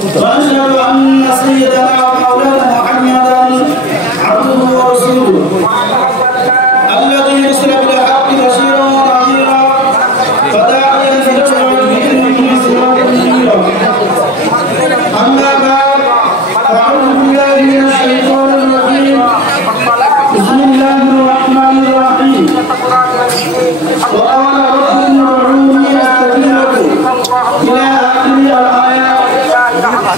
وأشهد أن سيدنا ومولانا محمدا عبده ورسوله الذي أرسل بالحق بشيرا ونذيرا وداعيا إلى الله بإذنه وسراجا منيرا. أما بعد فأعوذ بالله من الشيطان الرجيم. بسم الله الرحمن الرحيم. وقال ربكم ادعوني أستجب لكم إلى آخر الآيات.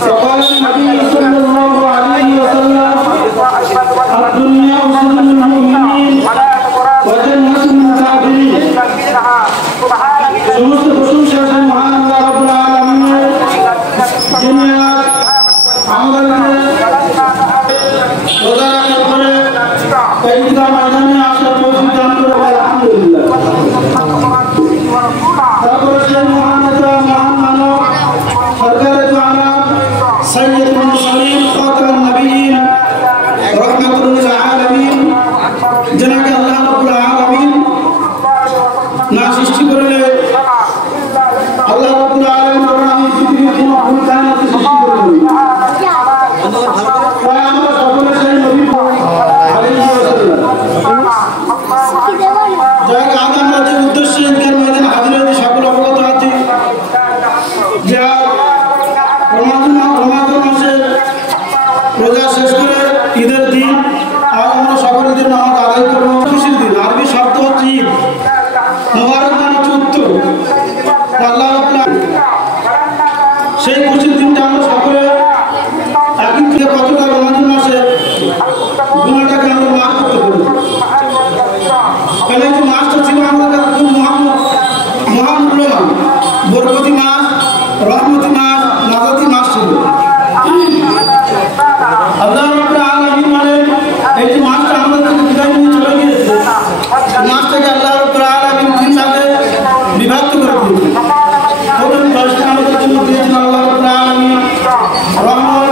وقال النبي صلى الله عليه وسلم الدنيا سجن المؤمنين وجنة الكافرين. সমস্ত প্রশংসা মহান আল্লাহ রাব্বুল আলামিনের, যিনি আমাদেরকে রোজা রাখার পরে এই ঈদগাহ ময়দানে আসার তৌফিক দান করে। আলহামদুলিল্লাহ। তারপরে সেই মহান নেতা, মহান মানব, সরকারে দু আলম, সৈয়দুল মুরসালিন, খাতামুন নবিয়্যিন, রাহমাতুল লিল আলামিন, যাকে আল্লাহ রাব্বুল আলামিন না সৃষ্টি করলে আল্লাহ রাব্বুল আলামিন আমি পৃথিবীর কোন ভুল কায়নাতে সৃষ্টি করেনি। তাই আমরা সকলে সেই নবী আলাইহিস সালাম যাকে আজ আমরা যে উদ্দেশ্যে ঈদগাহ ময়দানে হাজির হয়েছি সকল অবগত আছি যে রমাদান মাসের রোজা শেষ করে ঈদের দিন আজ আমরা সকল ঈদের নামাজ আদায় করবো। খুশির দিন, আরবি শব্দ হচ্ছে ঈদ, মোবারক মানে উত্তর আল্লাহ রাব্বুল। সেই খুশির দিনটা আমরা সকলে একই থেকে কতটা রমাদান মাসের গুনাহটাকে আমরা মাফ করতে পারি। কারণ এই যে মাসটা ছিল আমাদের কাছে খুব মহামূল্যবান, বরকতি মাস, রহমতি মাস, নাজাতি মাস ছিল। আল্লাহ রাব্বুল আলামিন মানে এই যে মাসটা আমাদের থেকে বিদায় নিয়ে চলে গিয়েছে, মাসটাকে আল্লাহ রাব্বুল আলামিন 3 ভাগে বিভক্ত করে দিয়েছে। প্রথম 10 দিন আমাদের জন্য দিয়েছেন আল্লাহ রাব্বুল আলামিন রহমত,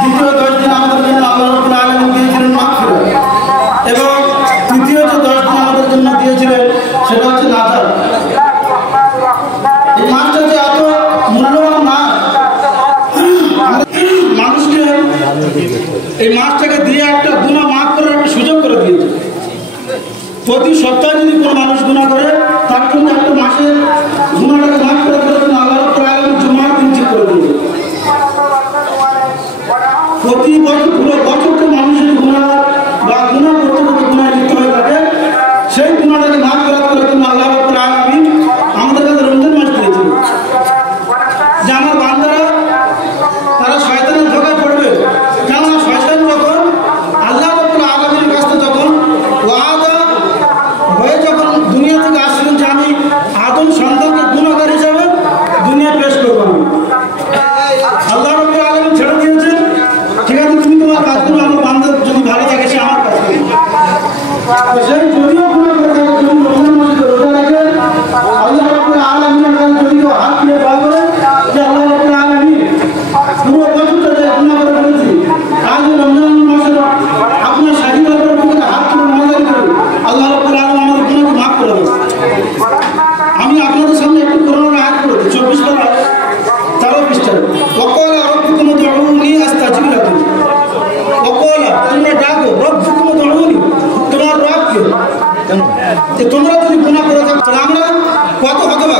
দ্বিতীয় 10 দিন আমাদের জন্য আল্লাহ রাব্বুল আলামিন দিয়েছিলেন মাগফিরাত, এবং তৃতীয় যে 10 দিন আমাদের জন্য দিয়েছিলেন সেটা হচ্ছে নাজাত। এই মাসটা যে এত মূল্যবান মাস, মানুষকে এই মাসটাকে দিয়ে একটা গুনাহ মাফ করার একটা সুযোগ করে দিয়েছে। প্রতি সপ্তাহে যদি কোনো মানুষ গুনাহ করে তার জন্য একটা মাসের গুনাহটাকে মাফ করে দেওয়ার আল্লাহ রাব্বুল আলামিন জুমার দিন ঠিক করে দিয়েছে। প্রতি বছর পুরো বছরকে মানুষের গুনাহ বা গুনাহ করতে করতে গুনাহে লিপ্ত হয়ে থাকে, সেই গুনাহটাকে মাফ করার জন্য আল্লাহ রাব্বুল আলামিন আমাদের কাছে রমজান মাস দিয়েছেন যে আমার বান্দারা তারা শয়তানের ধোঁকায় পড়বে। কেননা শয়তান যখন আল্লাহ রাব্বুল আলামিনের কাছে যখন ওয়াদা হয়ে যখন দুনিয়া থেকে আসছিলেন যে আমি আদম সন্তানকে গুনাহগার হিসাবে দুনিয়া পেশ করবো, আল্লাহ রাব্বুল আলামিন ছেড়ে দিয়েছেন, ঠিক আছে তুমি তোমার কাজ করো, আমার বান্দা যদি ভালো থাকে সে আমার কাজ করবে। সেই যদিও গুনাহ করে থাকে, যদি রমজান মাসে রোজা রাখে, আল্লাহ রাব্বুল আলামিনের কাছে যদি কেউ হাত দিয়ে দোয়া করে যে আল্লাহ রাব্বুল আলামিন পুরো বছরটা যে গুনাহ করে ফেলেছি, আজ রমজান মাসে আপনার স্বাধীনতার উপরে হাত তুলে নামাজ করে আল্লাহ রাব্বুল আলামিন আমাদের গুনাহকে মাফ করে দেবেন। আমি আপনাদের সামনে একটু কোরআনের আয়াত পড়েছি, 24 পারা 13 পৃষ্ঠায়। ওয়াকাল রাব্বুকুম উদউনি আস্তাজিব লাকুম। ওয়াকাল তোমরা ডাকো, রাব্বুকুম উদউনি, তোমার রবকে। যে তোমরা যদি গুনাহ করে থাকো তাহলে আমরা কত হতভাগা।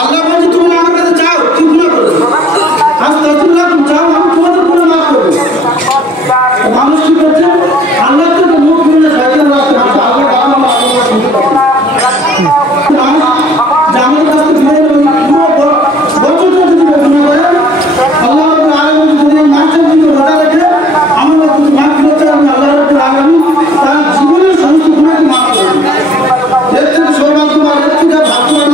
আল্লাহ বলছে তুমি আমার কাছে চাও, কি গুনাহ করেছো, আস্তাজিব লাকুম, চাও আমি তোমাদের গুনাহ মাফ করব। মানুষ কি করছে, আল্লাহ থেকে মুখ ফিরিয়ে শয়তান রাস্তায় হাঁটছে। আল্লাহ জীবনের সমস্ত গুণাকে মাফ করে। এর থেকে সৌভাগ্যবান, এর থেকে ভাগ্যবান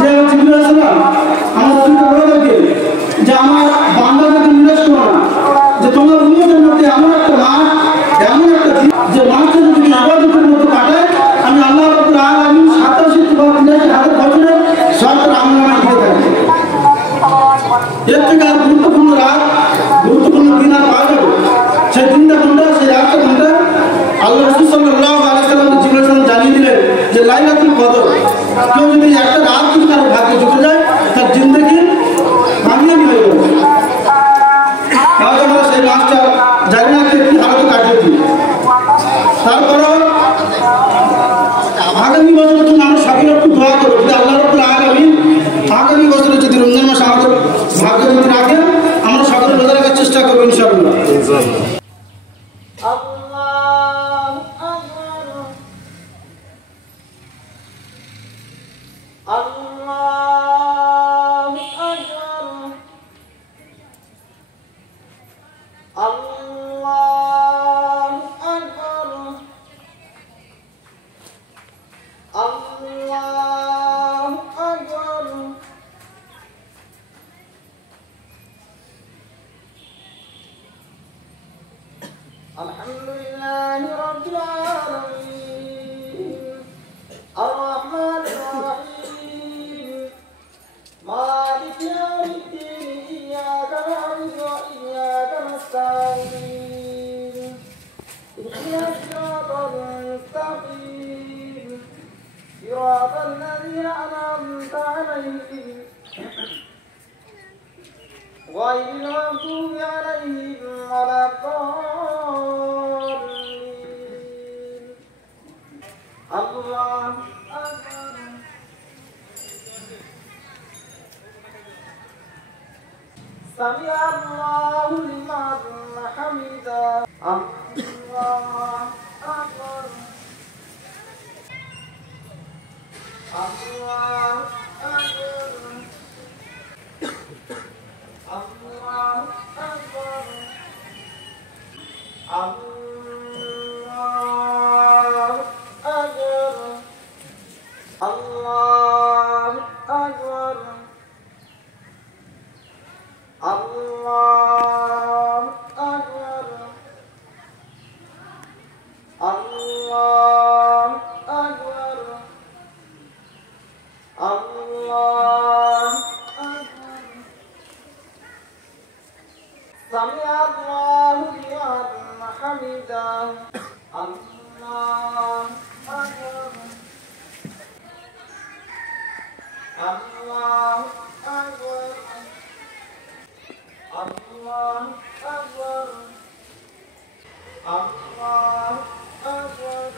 যে জিবরিল আলাইহিস সালাম আমাদেরকে বলে যে আমার বান্দাদেরকে নিরাশ করো না, যে তোমার উম্মতের মধ্যে এমন একটা মাস, এমন একটা দিন যে মাসের যদি ইবাদতের মতো কাটায়, আমি আল্লাহ রাব্বুল আলামিন 87 বা 83 বছরে সরকার আমলনামা দিয়ে থাকি। এর থেকে আর গুরুত্বপূর্ণ রাত, গুরুত্বপূর্ণ দিন আর পাওয়া যাবে? সেই দিনটা কোনটা, সেই রাতটা কোনটা? আল্লাহ রাসূল সাল্লাল্লাহু আলাইহি ওয়াসাল্লাম জিবরিল আলাইহিস সালাম জানিয়ে দিলেন যে লাইলাতুল কদর। কেউ যদি একটা রাত যদি তার ভাগ্যে জুটে যায়, তার জিন্দেগি কামিয়াবি হয়ে যাবে। তাহলে আমরা সেই মাসটা জানি না কি হালতে কাটিয়ে দিই। তারপরও আগামী বছরের জন্য আমরা সকলে একটু দোয়া করবো, যদি আল্লাহ রাব্বুল আলামিন আগামী বছরে যদি রমজান মাস আমাদের ভাগ্যে যদি রাখেন, আমরা সকলে রোজা রাখার চেষ্টা করবো ইনশাআল্লাহ। الحمد لله رب العالمين الرحمن الرحيم مالك يوم الدين إياك نعبد وإياك نستعين اهدنا الصراط المستقيم صراط الذين أنعمت عليهم غير المغضوب عليهم ولا الضالين. الله أكبر. سمع الله لمن حمده. الله أكبر. الله أكبر. الله أكبر. الله أكبر. الله أكبر. الله أكبر. الله أكبر. الله أكبر. سمع الله لمن حمده. الله أكبر. الله أكبر. الله أكبر. الله أكبر.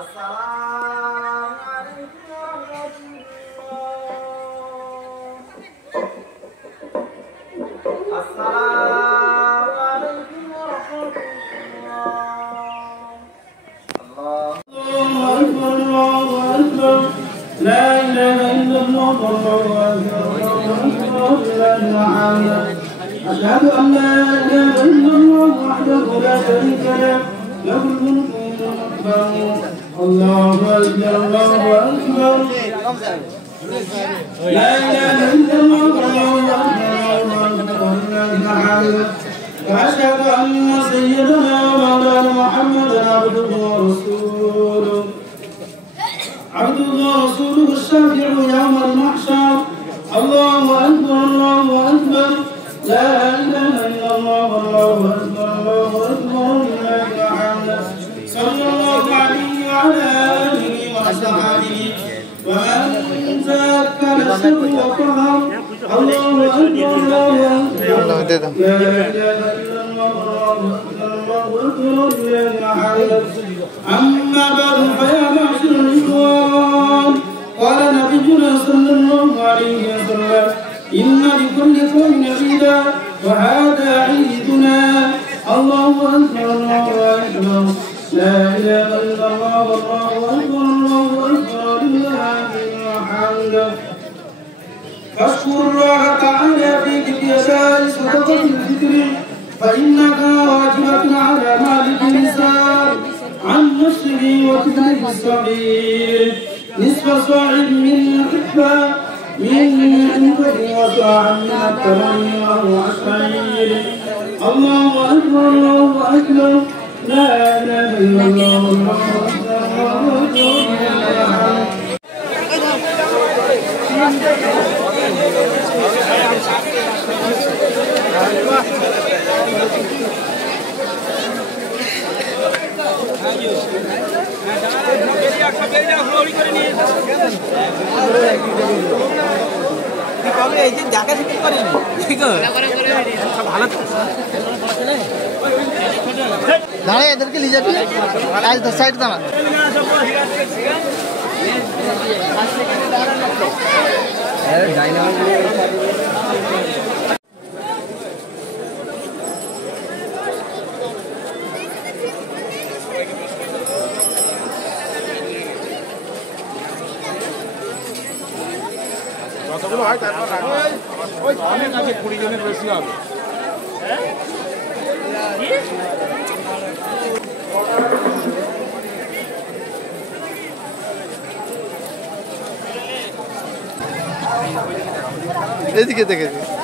السلام عليكم ورحمة الله. السلام عليكم ورحمة الله. الله أكبر الله أكبر لا إله إلا الله والله أكبر لا إله إلا الله أشهد أن لا إله إلا الله وحده لا شريك له له الملك وله الله أكبر الله أكبر لا إله إلا الله والله أكبر لا إله إلا الله وأشهد أن سيدنا ومولانا محمدا عبده ورسوله الشافع يوم المحشر الله أكبر الله أكبر لا إله إلا الله والله أكبر الله أكبر لله الحمد صلى الله عليه وعلى آله وصحبه ومن زكى نفسه وطهر الله أكبر الله أكبر لا إله إلا الله والله أكبر الله أكبر لله الحمد. أما بعد فيا معشر الإخوان قال نبينا صلى الله عليه وسلم إن لكل قوم عيدا وهذا عيدنا الله أكبر الله أكبر لا إله إلا الله والله أكبر الله أكبر لله الحمد. فاشكر الله تعالى في كل أداء صدقة الفطر فإنها واجبة على مالك الإنسان عما المشرق وتدرك الصغير نصف صاع من حبة من انفق وصاع من التمر وهو الشعير الله أكبر الله أكبر لا إله إلا الله الله أكبر الله দাঁড়ায় এদেরকে নিয়ে যাবি আজ 10 সাইড দাঁড়া যতগুলো হয় তারপর ওই অনেক আছে 20 জনের বেশি হবে এদিকে দেখেছি